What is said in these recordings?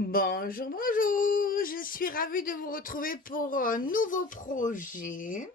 Bonjour, bonjour, je suis ravie de vous retrouver pour un nouveau projet.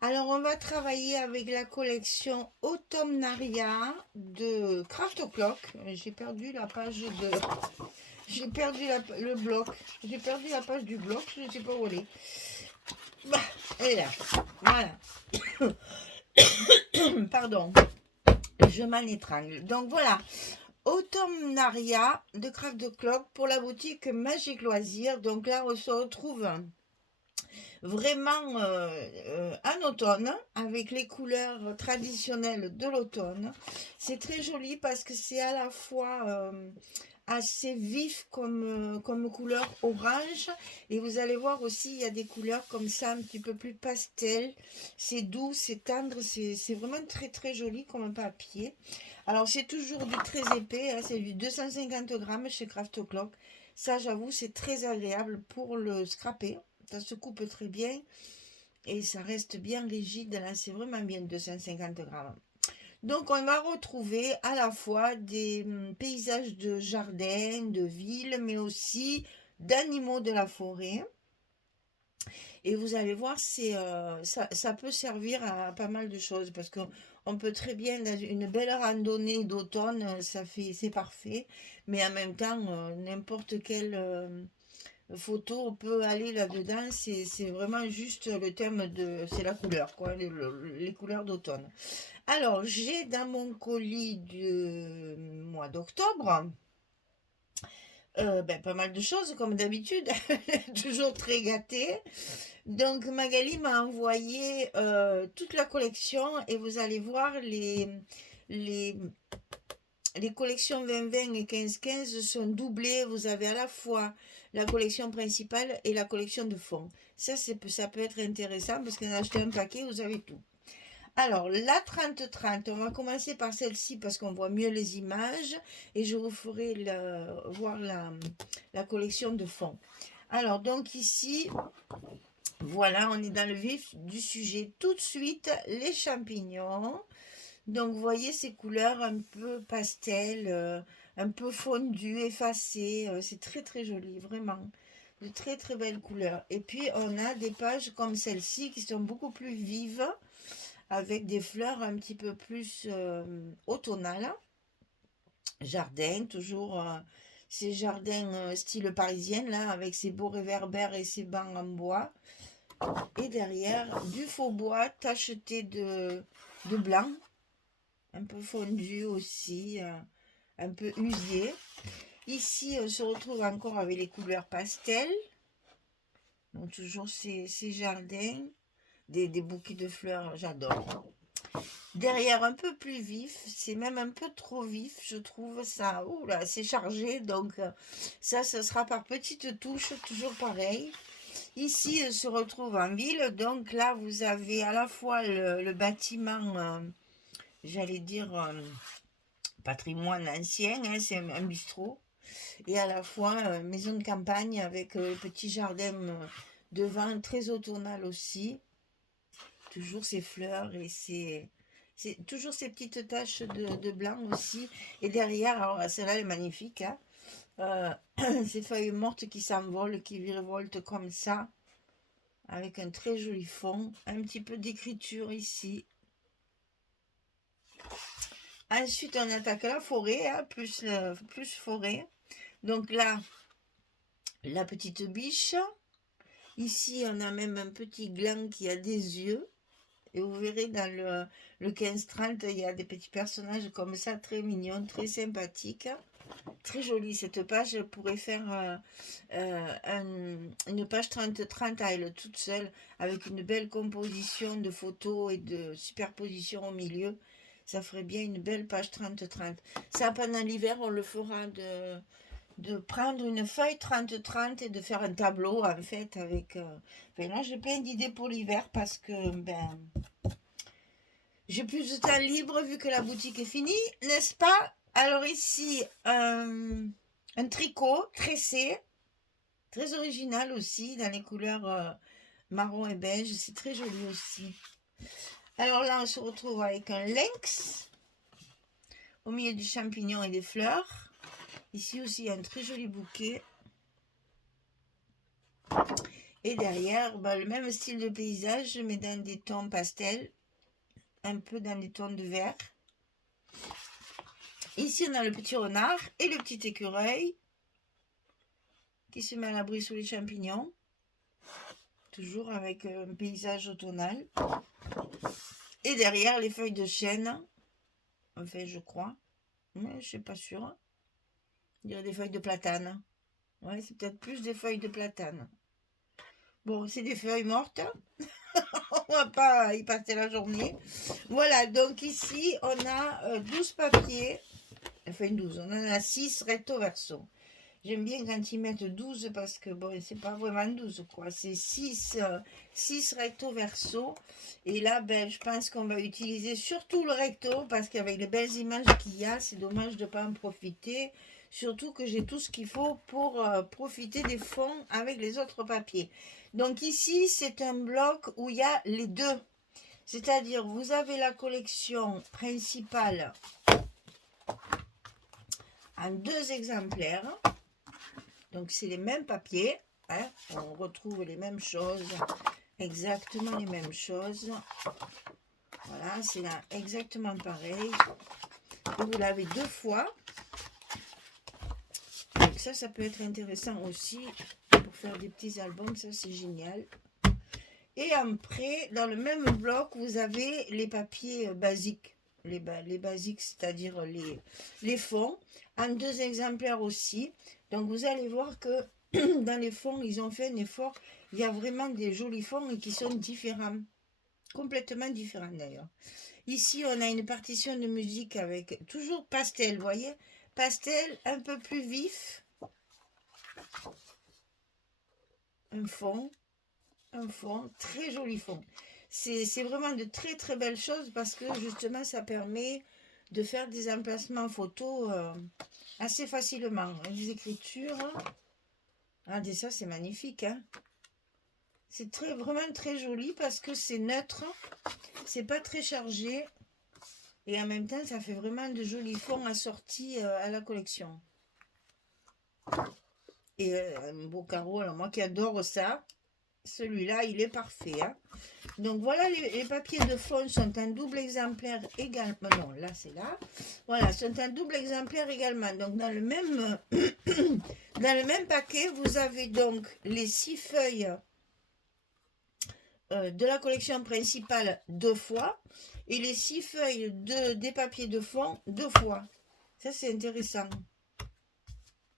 Alors, on va travailler avec la collection Automnaria de Craft O'Clock. J'ai perdu la page de... J'ai perdu le bloc. J'ai perdu la page du bloc, je ne sais pas où elle est. Bah, elle est là. Voilà. Pardon, je m'en étrangle. Donc voilà, Automnaria de Craft O'Clock pour la boutique Magique Loisirs. Donc là, on se retrouve vraiment en automne avec les couleurs traditionnelles de l'automne. C'est très joli parce que c'est à la fois assez vif comme couleur orange, et vous allez voir aussi il y a des couleurs comme ça un petit peu plus pastel. C'est doux, c'est tendre, c'est vraiment très très joli comme papier. Alors c'est toujours du très épais, hein, c'est du 250 grammes chez Craft O'Clock. Ça, j'avoue, c'est très agréable pour le scraper. Ça se coupe très bien et ça reste bien rigide. Là, c'est vraiment bien, 250 grammes. Donc, on va retrouver à la fois des paysages de jardin, de ville, mais aussi d'animaux de la forêt. Et vous allez voir, ça peut servir à pas mal de choses parce qu'on peut très bien, dans une belle randonnée d'automne, c'est parfait. Mais en même temps, n'importe quelle photo, on peut aller là-dedans. C'est vraiment juste le thème c'est la couleur, quoi, les couleurs d'automne. Alors, j'ai dans mon colis du mois d'octobre, pas mal de choses, comme d'habitude, toujours très gâtée. Donc, Magali m'a envoyé toute la collection et vous allez voir les, les collections 2020 et 15-15 sont doublées. Vous avez à la fois la collection principale et la collection de fond. Ça peut être intéressant parce qu'en achetant un paquet, vous avez tout. Alors, la 30-30, on va commencer par celle-ci parce qu'on voit mieux les images et je vous ferai voir la collection de fond. Alors, donc ici, voilà, on est dans le vif du sujet. Tout de suite, les champignons. Donc, vous voyez ces couleurs un peu pastel, un peu fondues, effacées. C'est très, très joli, vraiment. De très, très belles couleurs. Et puis, on a des pages comme celle-ci qui sont beaucoup plus vives, avec des fleurs un petit peu plus automnales. Jardin, toujours ces jardins style parisien, là, avec ces beaux réverbères et ces bancs en bois. Et derrière, du faux bois tacheté de blanc, un peu fondu aussi, un peu usé. Ici, on se retrouve encore avec les couleurs pastel. Donc, toujours ces jardins, des bouquets de fleurs, j'adore. Derrière, un peu plus vif, c'est même un peu trop vif, je trouve ça. Ouh là, c'est chargé, donc ça, ce sera par petites touches, toujours pareil. Ici, on se retrouve en ville, donc là, vous avez à la fois le bâtiment, j'allais dire, patrimoine ancien, hein, c'est un bistrot, et à la fois maison de campagne avec petit jardin devant, très automnal aussi. Toujours ces fleurs et c'est toujours ces petites taches de blanc aussi. Et derrière, alors celle-là elle est magnifique, hein, ces feuilles mortes qui s'envolent, qui virevoltent comme ça, avec un très joli fond. Un petit peu d'écriture ici. Ensuite, on attaque la forêt, hein, plus forêt. Donc là, la petite biche. Ici, on a même un petit gland qui a des yeux. Et vous verrez dans le 15-30, il y a des petits personnages comme ça, très mignons, très sympathiques. Très jolie cette page. Elle pourrait faire une page 30-30 à elle toute seule, avec une belle composition de photos et de superposition au milieu. Ça ferait bien une belle page 30-30. Ça, pendant l'hiver, on le fera de prendre une feuille 30-30 et de faire un tableau, en fait, avec... Enfin, là, j'ai plein d'idées pour l'hiver parce que, j'ai plus de temps libre vu que la boutique est finie, n'est-ce pas? Alors ici, un tricot tressé, très original aussi, dans les couleurs marron et beige. C'est très joli aussi. Alors là, on se retrouve avec un lynx au milieu du champignon et des fleurs. Ici aussi, un très joli bouquet. Et derrière, bah, le même style de paysage, mais dans des tons pastels, un peu dans des tons de vert. Ici, on a le petit renard et le petit écureuil qui se met à l'abri sous les champignons. Toujours avec un paysage automnal. Et derrière, les feuilles de chêne. Enfin, je crois. Mais je ne suis pas sûre. Il y a des feuilles de platane. Ouais, c'est peut-être plus des feuilles de platane. Bon, c'est des feuilles mortes. On va pas y passer la journée. Voilà, donc ici, on a 12 papiers. Enfin, 12. On en a 6 recto verso. J'aime bien quand ils mettent 12 parce que bon, c'est pas vraiment 12 quoi. C'est 6 recto verso. Et là, ben, je pense qu'on va utiliser surtout le recto parce qu'avec les belles images qu'il y a, c'est dommage de ne pas en profiter. Surtout que j'ai tout ce qu'il faut pour profiter des fonds avec les autres papiers. Donc ici, c'est un bloc où il y a les deux. C'est-à-dire, vous avez la collection principale en 2 exemplaires. Donc, c'est les mêmes papiers. Hein, on retrouve les mêmes choses. Exactement les mêmes choses. Voilà, c'est là exactement pareil. Et vous l'avez 2 fois. Donc ça peut être intéressant aussi pour faire des petits albums. Ça, c'est génial. Et après, dans le même bloc, vous avez les papiers basiques. Les basiques, c'est-à-dire les fonds. En 2 exemplaires aussi. Donc, vous allez voir que dans les fonds, ils ont fait un effort. Il y a vraiment des jolis fonds et qui sont différents. Complètement différents d'ailleurs. Ici, on a une partition de musique avec toujours pastel, vous voyez. Pastel un peu plus vif. Un fond, très joli fond. C'est vraiment de très très belles choses parce que justement, ça permet de faire des emplacements photos assez facilement. Les écritures. Regardez ça, c'est magnifique. Hein, c'est vraiment très joli parce que c'est neutre. C'est pas très chargé. Et en même temps, ça fait vraiment de jolis fonds assortis à la collection. Et un beau carreau, alors moi qui adore ça, celui-là, il est parfait. Hein. Donc voilà, les papiers de fond sont un double exemplaire également. Non, là, c'est là. Voilà, sont un double exemplaire également. Donc dans le même, dans le même paquet, vous avez donc les 6 feuilles de la collection principale 2 fois et les 6 feuilles des papiers de fond 2 fois. Ça, c'est intéressant.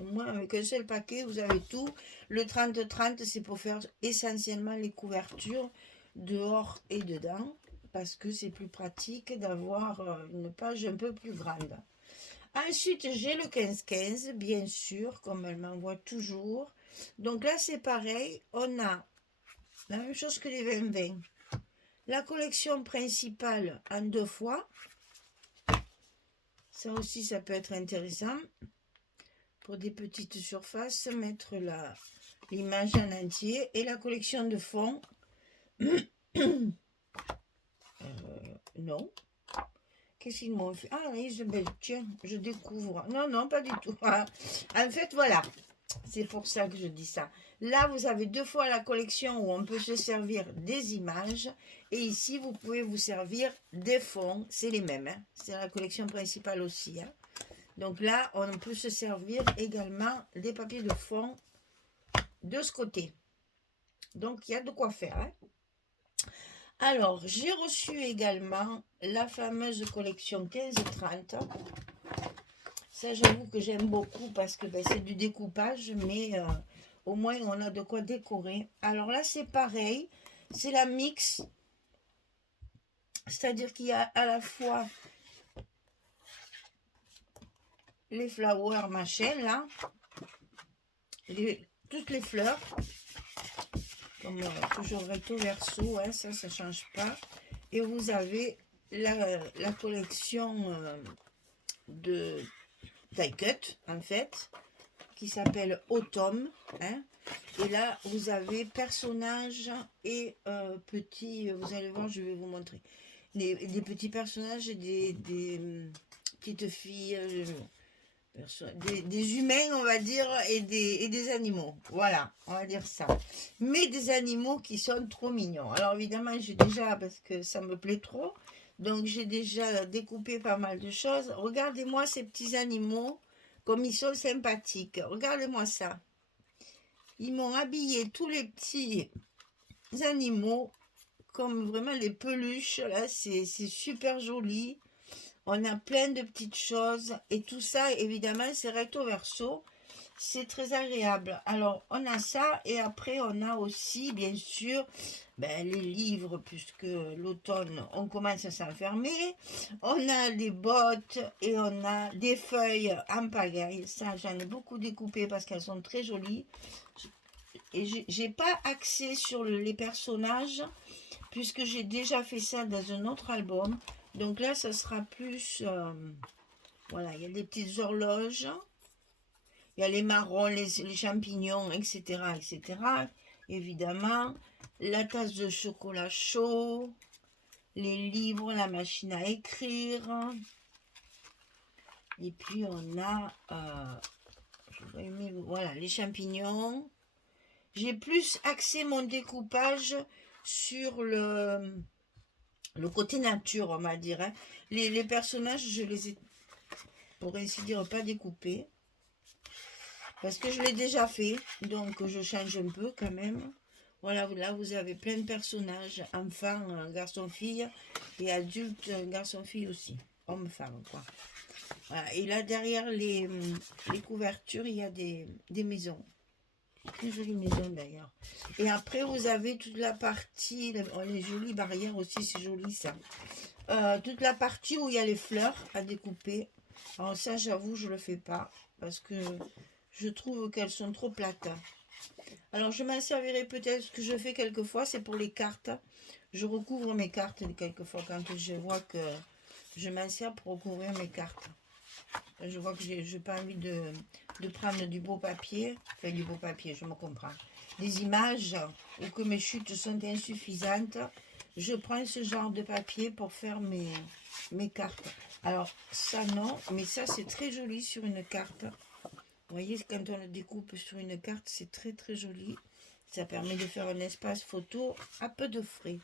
Au moins, avec un seul paquet, vous avez tout. Le 30-30, c'est pour faire essentiellement les couvertures dehors et dedans, parce que c'est plus pratique d'avoir une page un peu plus grande. Ensuite, j'ai le 15-15, bien sûr, comme elle m'envoie toujours. Donc là, c'est pareil, on a la même chose que les 20-20. La collection principale en 2 fois. Ça aussi, ça peut être intéressant. Pour des petites surfaces, mettre l'image en entier. Et la collection de fonds. Non. Qu'est-ce qu'ils m'ont fait? Ah, Isabelle, tiens, je découvre. Non, non, pas du tout. En fait, voilà. C'est pour ça que je dis ça. Là, vous avez 2 fois la collection où on peut se servir des images. Et ici, vous pouvez vous servir des fonds. C'est les mêmes. Hein. C'est la collection principale aussi. Hein. Donc là, on peut se servir également des papiers de fond de ce côté. Donc, il y a de quoi faire. Hein. Alors, j'ai reçu également la fameuse collection 15-30. Ça, j'avoue que j'aime beaucoup parce que c'est du découpage, mais au moins, on a de quoi décorer. Alors là, c'est pareil. C'est la mix. C'est-à-dire qu'il y a à la fois les flowers, machin, là. Toutes les fleurs. Comme toujours recto verso, hein, ça ne change pas. Et vous avez la collection de die cut, en fait, qui s'appelle Automne. Hein. Et là, vous avez personnages et petits, vous allez voir, je vais vous montrer. Des petits personnages et des petites filles des humains, on va dire, et des animaux. Voilà, on va dire ça. Mais des animaux qui sont trop mignons. Alors évidemment, j'ai déjà, parce que ça me plaît trop, donc j'ai déjà découpé pas mal de choses. Regardez-moi ces petits animaux, comme ils sont sympathiques. Regardez-moi ça. Ils m'ont habillé tous les petits animaux, comme vraiment les peluches. Là, c'est super joli. On a plein de petites choses et tout ça, évidemment, c'est recto verso. C'est très agréable. Alors, on a ça et après, on a aussi, bien sûr, ben, les livres, puisque l'automne, on commence à s'enfermer. On a des bottes et on a des feuilles en pagaille. Ça, j'en ai beaucoup découpé parce qu'elles sont très jolies. Et j'ai pas axé sur les personnages puisque j'ai déjà fait ça dans un autre album. Donc là, ça sera plus... voilà, il y a des petites horloges. Il y a les marrons, les champignons, etc., etc. Évidemment, la tasse de chocolat chaud, les livres, la machine à écrire. Et puis on a... voilà, les champignons. J'ai plus axé mon découpage sur le côté nature, on va dire. Hein. Les personnages, je les ai, pour ainsi dire, pas découpés. Parce que je l'ai déjà fait, donc je change un peu quand même. Voilà, là vous avez plein de personnages, enfants, garçons-filles, et adultes, garçons-filles aussi, hommes-femmes, quoi. Voilà. Et là, derrière les couvertures, il y a des maisons. Très jolie maison d'ailleurs. Et après, vous avez toute la partie, les jolies barrières aussi, c'est joli ça. Toute la partie où il y a les fleurs à découper. Alors ça, j'avoue, je le fais pas parce que je trouve qu'elles sont trop plates. Alors je m'en servirai peut-être, ce que je fais quelquefois, c'est pour les cartes. Je recouvre mes cartes quelquefois quand je vois que je m'en sers pour recouvrir mes cartes. Je vois que je n'ai pas envie de prendre du beau papier, enfin du beau papier, je me comprends, des images ou que mes chutes sont insuffisantes. Je prends ce genre de papier pour faire mes cartes. Alors ça non, mais ça c'est très joli sur une carte. Vous voyez, quand on le découpe sur une carte, c'est très très joli. Ça permet de faire un espace photo à peu de frais.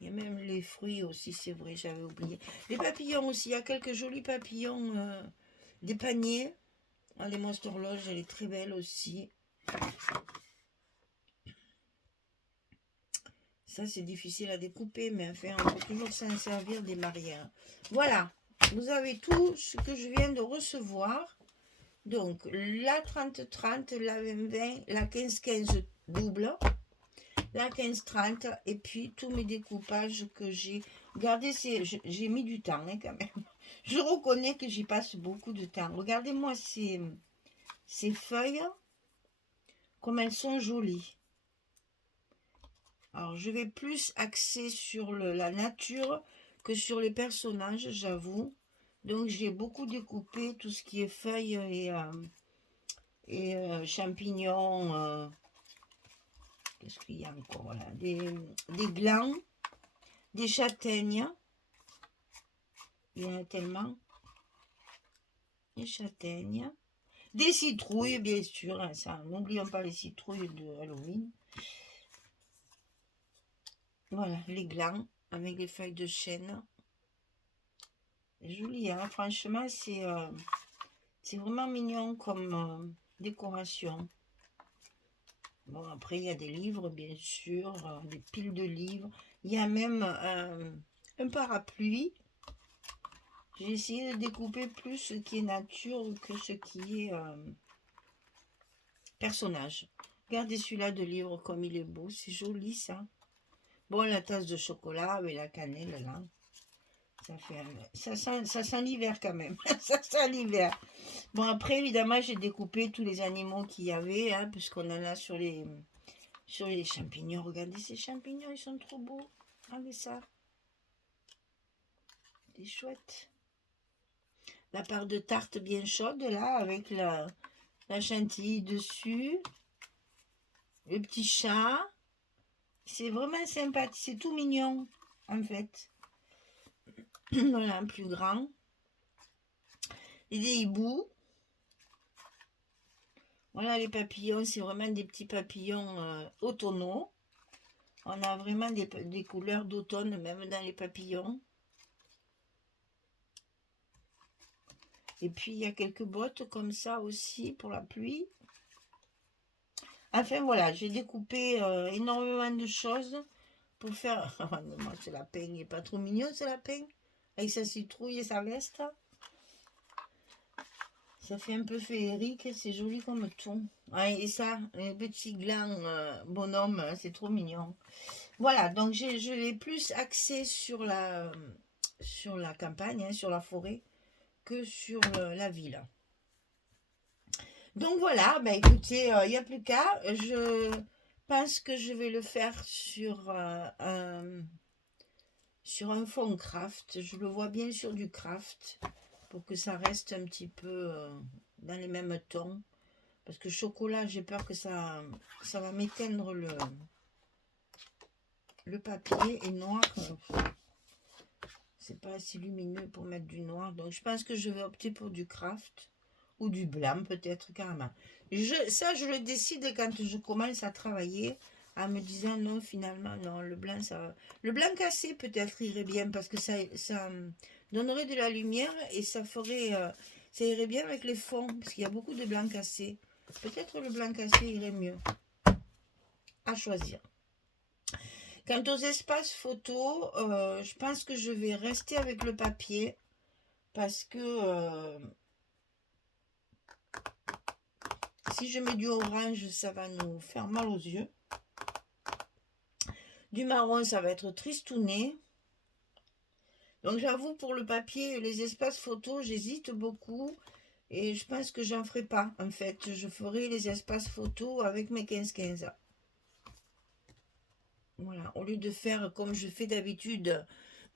Il y a même les fruits aussi, c'est vrai, j'avais oublié. Les papillons aussi, il y a quelques jolis papillons, des paniers. Ah, les monstres horloges, elle est très belle aussi. Ça, c'est difficile à découper, mais enfin, on peut toujours s'en servir des barrières. Voilà, vous avez tout ce que je viens de recevoir. Donc, la 30-30, la 20-20, la 15-15 double, la 15-30, et puis tous mes découpages que j'ai. Regardez, j'ai mis du temps hein, quand même. Je reconnais que j'y passe beaucoup de temps. Regardez-moi ces feuilles, comme elles sont jolies. Alors, je vais plus axer sur la nature que sur les personnages, j'avoue. Donc, j'ai beaucoup découpé tout ce qui est feuilles et champignons. Qu'est-ce qu'il y a encore? Voilà, des glands, des châtaignes. Il y en a tellement. Des châtaignes. Des citrouilles, bien sûr. Hein, ça, n'oublions pas les citrouilles de Halloween. Voilà, les glands avec les feuilles de chêne. C'est joli, hein. Franchement, c'est vraiment mignon comme décoration. Bon, après, il y a des livres, bien sûr, des piles de livres. Il y a même un parapluie. J'ai essayé de découper plus ce qui est nature que ce qui est personnage. Regardez celui-là de livre comme il est beau. C'est joli, ça. Bon, la tasse de chocolat avec la cannelle, là. Ça sent l'hiver quand même. Ça sent l'hiver. Bon, après, évidemment, j'ai découpé tous les animaux qu'il y avait, hein, puisqu'on en a sur les champignons. Regardez ces champignons, ils sont trop beaux. Regardez ça. Des chouettes. La part de tarte bien chaude, là, avec la chantilly dessus. Le petit chat. C'est vraiment sympathique. C'est tout mignon, en fait. Voilà, un plus grand. Et des hiboux. Voilà les papillons, c'est vraiment des petits papillons automnaux. On a vraiment des couleurs d'automne, même dans les papillons. Et puis, il y a quelques bottes comme ça aussi pour la pluie. Enfin, voilà, j'ai découpé énormément de choses pour faire... Ah non, moi, ce lapin, il n'est pas trop mignon, ce lapin. Avec sa citrouille et sa veste. Ça fait un peu féerique, c'est joli comme tout. Ouais, et ça, les petits glands bonhomme, c'est trop mignon. Voilà, donc je l'ai plus axé sur la campagne, hein, sur la forêt, que sur la ville. Donc voilà, bah écoutez, il n'y a plus qu'à. Je pense que je vais le faire sur un fond craft. Je le vois bien sur du craft pour que ça reste un petit peu dans les mêmes tons. Parce que chocolat, j'ai peur que ça va m'éteindre le papier. Et noir, c'est pas assez lumineux pour mettre du noir. Donc je pense que je vais opter pour du craft. Ou du blanc peut-être carrément. Ça, je le décide quand je commence à travailler, en me disant non, finalement, non, le blanc, ça... Le blanc cassé peut-être irait bien parce que ça donnerait de la lumière et ça irait bien avec les fonds, parce qu'il y a beaucoup de blanc cassé. Peut-être le blanc cassé irait mieux. À choisir. Quant aux espaces photos, je pense que je vais rester avec le papier parce que si je mets du orange, ça va nous faire mal aux yeux. Du marron, ça va être tristouné. Donc j'avoue, pour le papier, les espaces photos, j'hésite beaucoup. Et je pense que j'en ferai pas, en fait. Je ferai les espaces photos avec mes 15-15. Voilà, au lieu de faire comme je fais d'habitude,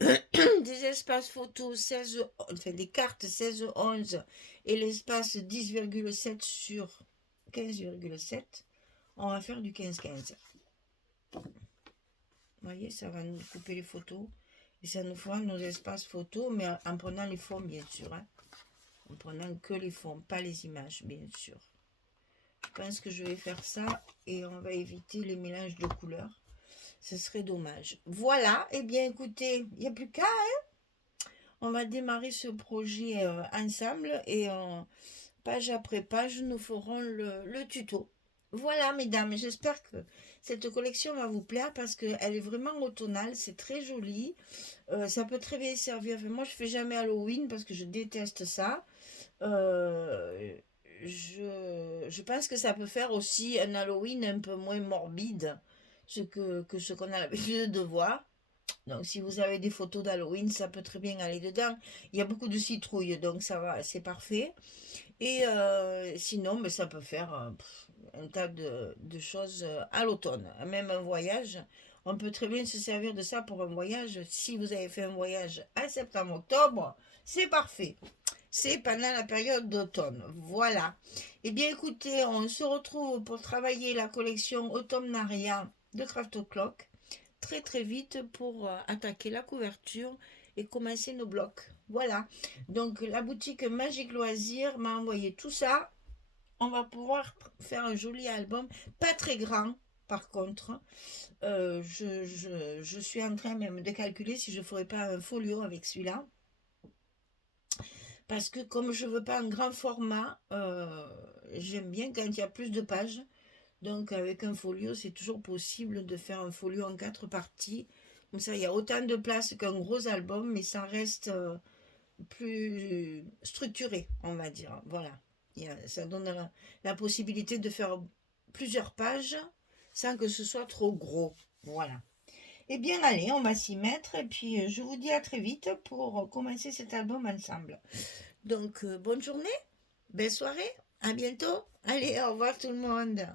des espaces photos 16, enfin des cartes 16-11 et l'espace 10,7 sur 15,7, on va faire du 15-15. Vous voyez, ça va nous couper les photos et ça nous fera nos espaces photos, mais en prenant les fonds, bien sûr. Hein. En prenant que les fonds, pas les images, bien sûr. Je pense que je vais faire ça et on va éviter les mélanges de couleurs. Ce serait dommage. Voilà, et bien écoutez, il n'y a plus qu'à, hein. On va démarrer ce projet ensemble et page après page, nous ferons le tuto. Voilà, mesdames, j'espère que cette collection va vous plaire parce qu'elle est vraiment automnale, c'est très joli. Ça peut très bien servir. Enfin, moi, je fais jamais Halloween parce que je déteste ça. Euh, je pense que ça peut faire aussi un Halloween un peu moins morbide que ce qu'on a l'habitude de voir. Donc, si vous avez des photos d'Halloween, ça peut très bien aller dedans. Il y a beaucoup de citrouilles, donc ça va, c'est parfait. Et sinon, mais ça peut faire un tas de choses à l'automne. Même un voyage, on peut très bien se servir de ça pour un voyage. Si vous avez fait un voyage à septembre-octobre, c'est parfait. C'est pendant la période d'automne. Voilà. Eh bien, écoutez, on se retrouve pour travailler la collection Automnaria de Craft O'Clock très très vite pour attaquer la couverture et commencer nos blocs. Voilà. Donc, la boutique Magique Loisirs m'a envoyé tout ça. On va pouvoir faire un joli album, pas très grand. Par contre, je suis en train même de calculer si je ne ferais pas un folio avec celui-là. Parce que comme je veux pas un grand format, j'aime bien quand il y a plus de pages. Donc avec un folio, c'est toujours possible de faire un folio en 4 parties. Comme ça, il y a autant de place qu'un gros album, mais ça reste plus structuré, on va dire. Voilà. Ça donne la possibilité de faire plusieurs pages sans que ce soit trop gros. Voilà. Eh bien, allez, on va s'y mettre. Et puis, je vous dis à très vite pour commencer cet album ensemble. Donc, bonne journée, belle soirée, à bientôt. Allez, au revoir tout le monde.